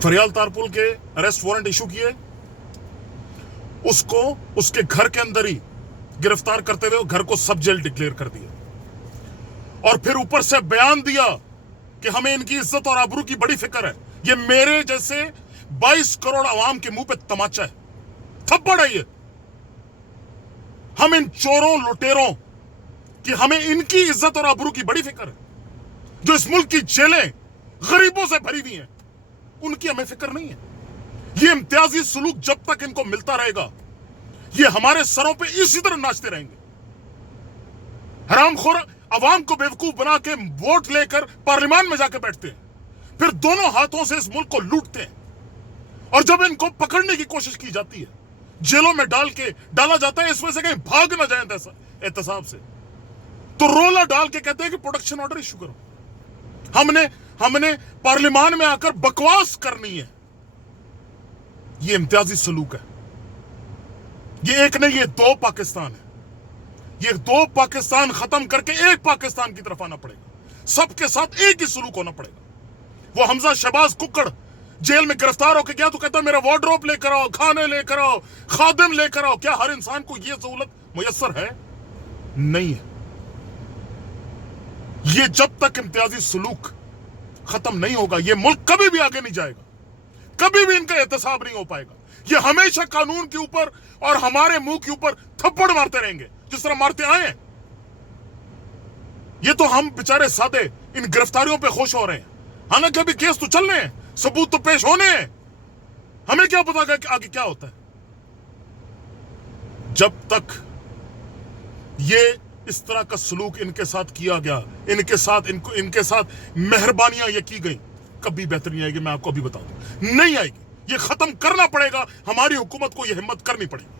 फरियाल तारपुल के arrest warrant issue किए, उसको उसके घर के अंदर ही गिरफ्तार करते हुए घर को सब जेल डिक्लेयर कर दिया, और फिर ऊपर से बयान दिया कि हमें इनकी इज्जत और आबरू की बड़ी फिक्र है। ये मेरे जैसे 22 करोड़ आवाम के मुंह पे तमाचा है, थप्पड़ है ये। हम इन चोरों लुटेरों कि हमें इनकी इज्जत और आबरू की बड़ी फिक्र है, जो इस मुल्क की जेलें गरीबों से भरी हुई हैं, उनकी हमें फिक्र नहीं है। ये इम्तियाजी सुलूक जब तक इनको मिलता रहेगा, ये हमारे सरों पे इसी तरह नाचते रहेंगे। हरामखोर अवाम को बेवकूफ बना के वोट लेकर पार्लियामान में जाकर बैठते हैं, फिर दोनों हाथों से इस मुल्क को लूटते हैं, और जब इनको पकड़ने की कोशिश की जाती है, जेलों में डाला जाता है, इसमें से कहीं भाग ना जाए एहतसाब से, तो रोला डाल के कहते हैं कि प्रोटेक्शन ऑर्डर इशू करो। हमने पार्लियामान में आकर बकवास करनी है। ये इम्तियाजी सलूक है। ये एक नहीं, ये दो पाकिस्तान है। ये दो पाकिस्तान खत्म करके एक पाकिस्तान की तरफ आना पड़ेगा। सबके साथ एक ही सलूक होना पड़ेगा। वो हमजा शहबाज कुक्कड़ जेल में गिरफ्तार होकर गया तो कहता मेरा वार्डरोब लेकर आओ, खाने लेकर आओ, खादिम लेकर आओ। क्या हर इंसान को यह सहूलत मुयस्सर है? नहीं है। ये जब तक इम्तियाजी सलूक खत्म नहीं होगा, ये मुल्क कभी भी आगे नहीं जाएगा, कभी भी इनका एहतसाब नहीं हो पाएगा। ये हमेशा कानून के ऊपर और हमारे मुंह के ऊपर थप्पड़ मारते रहेंगे जिस तरह मारते आए हैं। ये तो हम बेचारे सादे इन गिरफ्तारियों पे खुश हो रहे हैं, हालांकि अभी केस तो चल रहे हैं, सबूत तो पेश होने हैं। हमें क्या पता कि आगे क्या होता है। जब तक ये इस तरह का सलूक इनके साथ किया गया, इनके साथ मेहरबानियां ये की गई, कभी बेहतर नहीं आएगी। मैं आपको अभी बता दूं, नहीं आएगी। ये खत्म करना पड़ेगा। हमारी हुकूमत को ये हिम्मत करनी पड़ेगी।